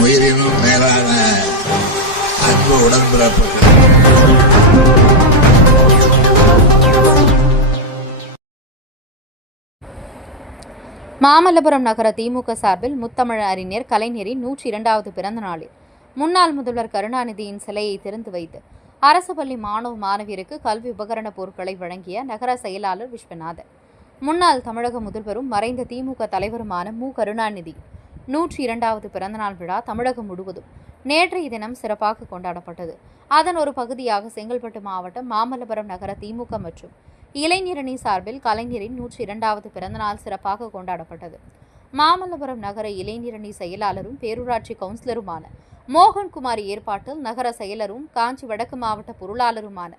உயிரினும் மேலான அன்பு உடன்பிறப்புகள். மாமல்லபுரம் நகர திமுக சார்பில் முத்தமிழ் அறிஞர் கலைஞரின் நூற்றி இரண்டாவது பிறந்த நாளில். முன்னாள் முதல்வர் கருணாநிதியின் சிலையை திறந்து வைத்து அரசு பள்ளி மாணவ மாணவியருக்கு கல்வி உபகரண பொருட்களை வழங்கிய நகர செயலாளர் விஸ்வநாதன். முன்னாள் தமிழக முதல்வரும் மறைந்த திமுக தலைவருமான மு. கருணாநிதி நூற்றி இரண்டாவது பிறந்தநாள் விழா தமிழகம் முழுவதும். நேற்றைய தினம் சிறப்பாக கொண்டாடப்பட்டது. அதன் ஒரு பகுதியாக செங்கல்பட்டு மாவட்டம் மாமல்லபுரம் நகர திமுக மற்றும் இளைஞரணி சார்பில் கலைஞரின் நூற்றி இரண்டாவது பிறந்தநாள் சிறப்பாக கொண்டாடப்பட்டது. மாமல்லபுரம் நகர இளைஞரணி செயலாளரும் பேரூராட்சி கவுன்சிலருமான மோகன்குமார் ஏற்பாட்டில் நகர செயலரும் காஞ்சி வடக்கு மாவட்ட பொருளாளருமான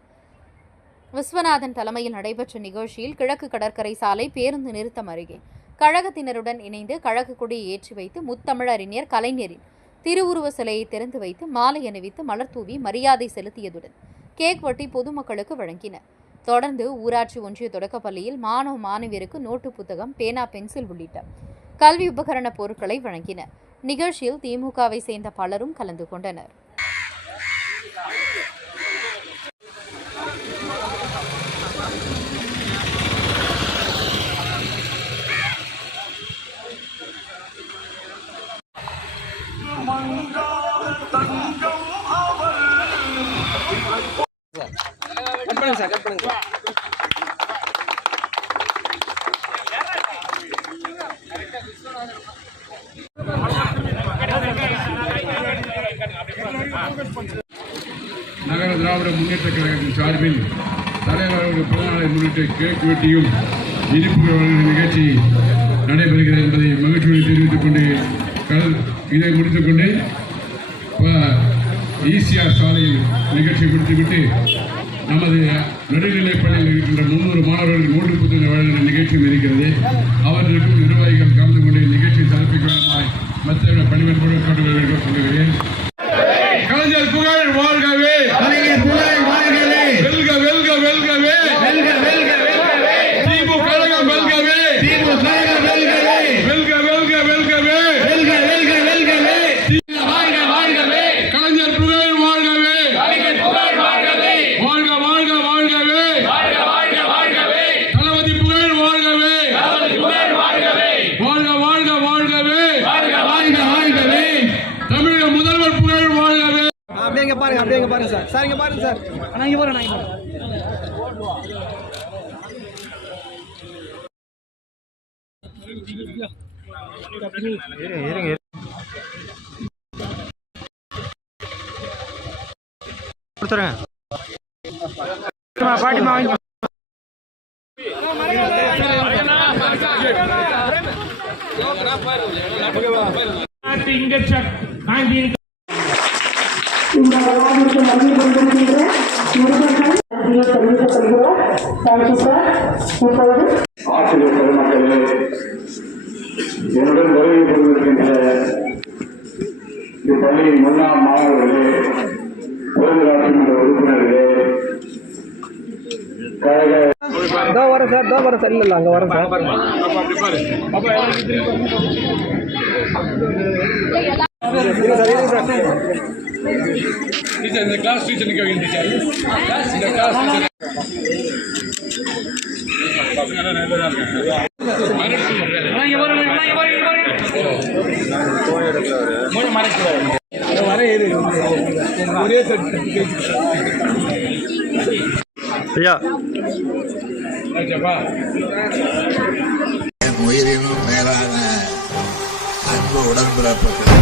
விஸ்வநாதன் தலைமையில் நடைபெற்ற நிகழ்ச்சியில் கிழக்கு கடற்கரை சாலை பேருந்து நிறுத்தம் அருகே கழகத்தினருடன் இணைந்து கழக கொடியை ஏற்றி வைத்து முத்தமிழறிஞர் கலைஞரின் திருவுருவ சிலையை திறந்து வைத்து மாலை அணிவித்து மலர்தூவி மரியாதை செலுத்தியதுடன் கேக் வெட்டி பொதுமக்களுக்கு வழங்கினர். தொடர்ந்து ஊராட்சி ஒன்றிய தொடக்கப்பள்ளியில் மாணவ மாணவியருக்கு நோட்டு புத்தகம் பேனா பென்சில் உள்ளிட்ட கல்வி உபகரண பொருட்களை வழங்கினர். நிகழ்ச்சியில் திமுகவை சேர்ந்த பலரும் கலந்து கொண்டனர். கட் பண்ணுங்க சார் கட் பண்ணுங்க நகர திராவிட முன்னேற்ற கழகத்தின் சார்பில் தலைவர் அவர்கள் பிறந்தநாளை முன்னிட்டு கேக் வெட்டியும் இனிப்பு வழங்கும் நிகழ்ச்சி நடைபெறுகிறது என்பதை மகிழ்ச்சியுடன் தெரிவித்துக் கொண்டு கடல் இதை முடித்துக்கொண்டு ஈசிஆர் சாலையில் நிகழ்ச்சி முடித்துவிட்டு நமது நடுநிலைப் பள்ளியில் இருக்கின்ற முன்னூறு மாணவர்கள் நோட்டு புத்தகம் வழங்கின நிகழ்ச்சியும் இருக்கிறது. பாருங்க அப்படியே இங்க பாருங்க சார். சார் இங்க பாருங்க சார். அண்ணா இங்க பாருங்க அண்ணா இங்க பாருங்க. கொடுத்துறேன். பாட்டிமா வாங்கி இந்த தேங்க்யூ சார் இப்பொழுது ஆசிரியர் பெருமக்களே என்னுடன் வருகை கொண்டிருக்கின்ற இப்பள்ளியின் முன்னாள் மாணவர்களே பேரூராட்சி மன்ற உறுப்பினர்களே கழக இதோ வரேன் சார் இதோ வரேன் சார். இல்லை இல்லை அங்கே வரேன் சார். டீச்சர் இந்த கிளாஸ் டீச்சர் நிற்க வைங்க டீச்சர் இந்த கிளாஸ் ஒரே ஐயா. என் உயிரினும் மேலான அன்பு உடன்பிறப்புகள்.